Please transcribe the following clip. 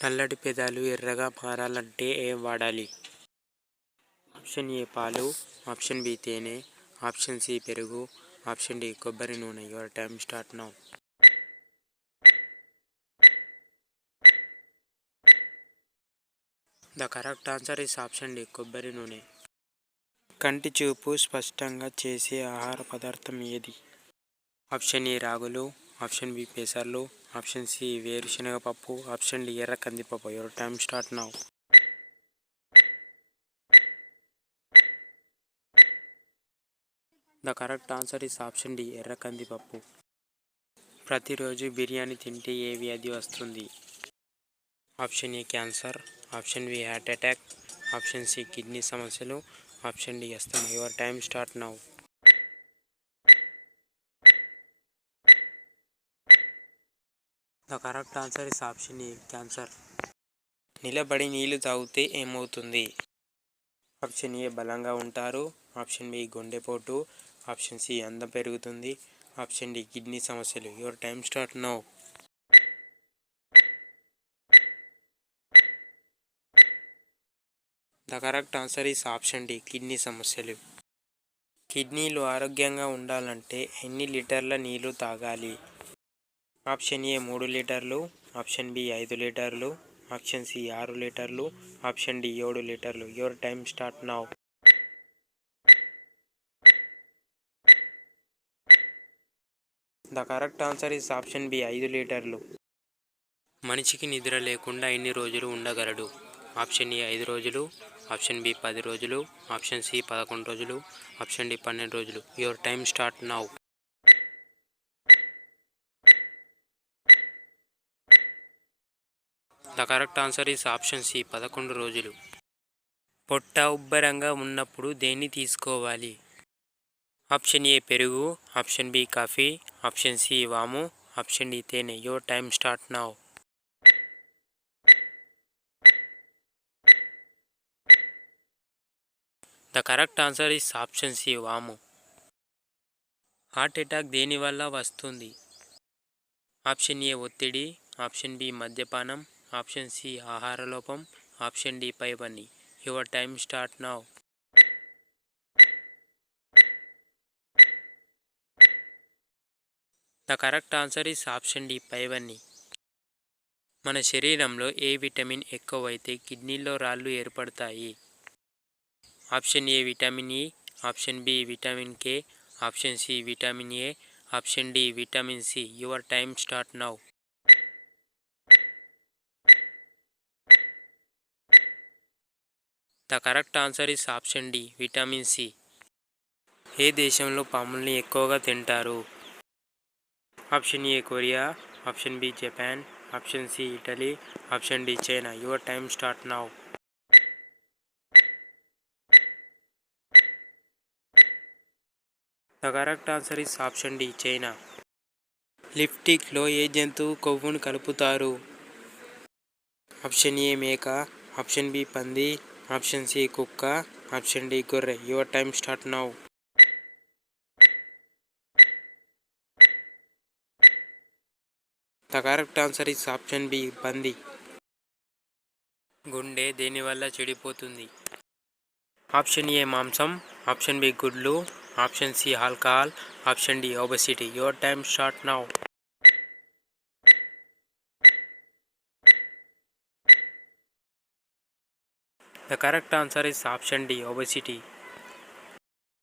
నల్లటి పెదాలు ఎర్రగా మారాలంటే ఏం వాడాలి? ఆప్షన్ ఏ పాలు, ఆప్షన్ బి తేనె, ఆప్షన్ సి పెరుగు, ఆప్షన్ డి కొబ్బరి నూనె. Your time start now. The correct answer is option D కొబ్బరి నూనె. కంటి చూపు స్పష్టంగా చేసే ఆహార పదార్థం ఏది? ఆప్షన్ ఏ రాగులు, ఆప్షన్ బి పెసర్లు, ఆప్షన్ సి వేరుశనగ పప్పు, ఆప్షన్ డి ఎర్ర కందిపప్పు. Your time start now. The correct answer is option D ఎర్ర కందిపప్పు. ప్రతిరోజు బిర్యానీ తింటే ఏ వ్యాధి వస్తుంది? Option A cancer, option B heart attack, option C kidney సమస్యలు, option D asthma. Your time start now. The correct answer is option A cancer. నిలబడి నీళ్లు తాగితే ఏమవుతుంది? ఆప్షన్ ఏ బలంగా ఉంటారు, ఆప్షన్ బి గుండెపోటు, ఆప్షన్ సి అందం పెరుగుతుంది, ఆప్షన్ డి కిడ్నీ సమస్యలు. Your time start now. The correct answer is option D kidney సమస్యలు. కిడ్నీలు ఆరోగ్యంగా ఉండాలంటే ఎన్ని లీటర్ల నీళ్లు తాగాలి? ఆప్షన్ ఏ 3 లీటర్లు, ఆప్షన్ బి 5 లీటర్లు, ఆప్షన్ సి 6 లీటర్లు, ఆప్షన్ డి 7 లీటర్లు. Your time start now. The correct answer is option B 5 లీటర్లు. మనిషికి నిద్ర లేకుండా ఎన్ని రోజులు ఉండగలడు? ఆప్షన్ ఏ 5 రోజులు, ఆప్షన్ బి 10 రోజులు, ఆప్షన్ సి 11 రోజులు, ఆప్షన్ డి 12 రోజులు. Your time start now. The correct answer is option C 11 రోజులు. పొట్ట ఉబ్బరంగా ఉన్నప్పుడు దేన్ని తీసుకోవాలి? ఆప్షన్ ఏ పెరుగు, option B coffee, option C వాము, ఆప్షన్ డి తేనె. Your time start now. The correct answer is option C వాము. హార్ట్ అటాక్ దేని వల్ల వస్తుంది? ఆప్షన్ ఏ ఒత్తిడి, ఆప్షన్ బి మద్యపానం, ఆప్షన్ సి ఆహార లోపం, ఆప్షన్ డి పైవన్నీ. Your time start now. The correct answer is option D పైవన్నీ. మన శరీరంలో ఏ విటమిన్ ఎక్కువైతే కిడ్నీలో రాళ్ళు ఏర్పడతాయి? Option A vitamin E, option B vitamin K, option C vitamin A, option D vitamin C. Your time start now. The correct answer is option D vitamin C. ఏ దేశంలో పాముల్ని ఎక్కువగా తింటారు? Option A Korea, option B Japan, option C Italy, option D China. Your time start now. The correct answer is option D China. లిప్స్టిక్లో ఏ జంతువు కొవ్వును కలుపుతారు? ఆప్షన్ ఏ మేక, ఆప్షన్ బి పంది, ఆప్షన్ సి కుక్క, ఆప్షన్ డి గొర్రె. Your time start now. The correct answer is option B పంది. గుండె దేనివల్ల చెడిపోతుంది? ఆప్షన్ ఏ మాంసం, ఆప్షన్ బి గుడ్లు, option C alcohol, option D obesity. Your time start now. The correct answer is option D obesity.